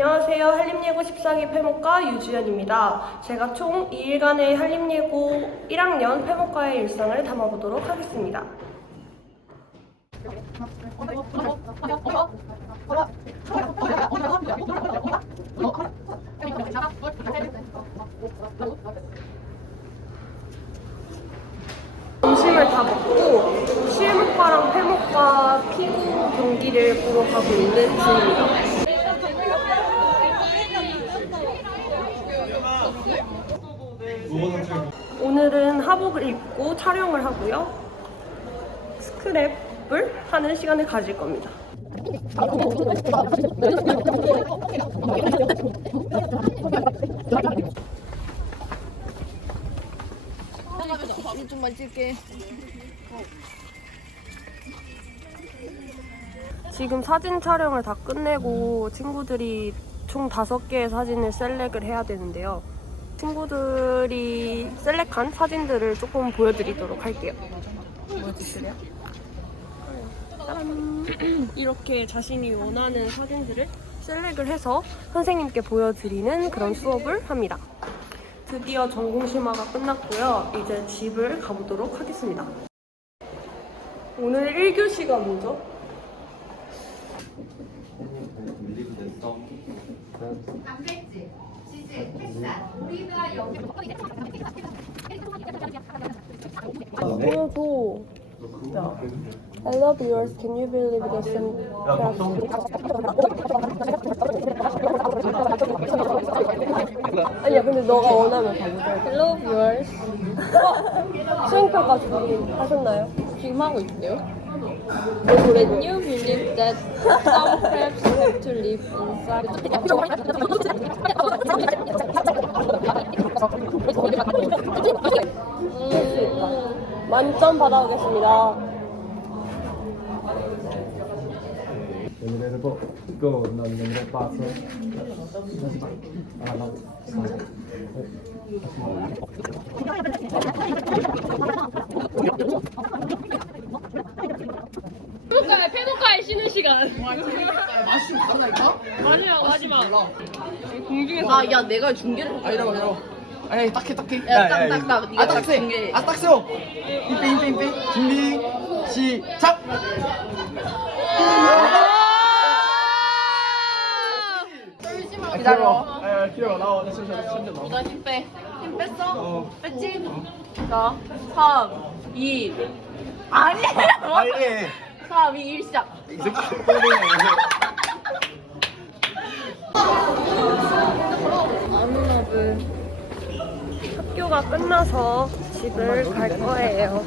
안녕하세요. 한림예고 14기 폐목과 유주연입니다. 제가 총 2일간의 한림예고 1학년 폐목과의 일상을 담아보도록 하겠습니다. 점심을 다 먹고 실무과랑 폐목과 피구 경기를 보러 가고 있는 중입니다. 오늘은 하복을 입고 촬영을 하고요. 스크랩을 하는 시간을 가질 겁니다. 좀만 찍게. 지금 사진 촬영을 다 끝내고 친구들이 총 다섯 개의 사진을 셀렉을 해야 되는데요. 친구들이 셀렉한 사진들을 조금 보여드리도록 할게요. 보여주실래요? 짠! 이렇게 자신이 원하는 사진들을 셀렉을 해서 선생님께 보여드리는 그런 수업을 합니다. 드디어 전공 심화가 끝났고요. 이제 집을 가보도록 하겠습니다. 오늘 1교시가 뭐죠? 단백질, 치즈, 햇살, 우리가 여기 보여줘. I love yours. Can you believe this? 아니야, 근데 너가 원하면 다 보자. I love yours. 수행평가 준비 하셨나요? 지금 하고 있어요? Can you believe that some crabs have to live inside? 만점 받아오겠습니다. 페노카에 페노카에 쉬는 시간. 마지막 마지막. 공중에서 아, 야, 내가 중계를 아, 이러고, 이 아니, 딱해, 딱해. 야, 딱, 딱, 딱. 네가 아, 딱 딱 세. 중계. 아, 딱. 임페, 임페, 임페. 준비, 시작! 기다려. 아, 기다려. 나와. 나 잠시만, 잠시만 나와. 나힘 빼. 힘 뺐어? 어. 뺐지? 자, 3, 2. 아니야! 빨리. 3, 2, 1 시작. 이 새끼. 아 끝나서 집을 갈 거예요.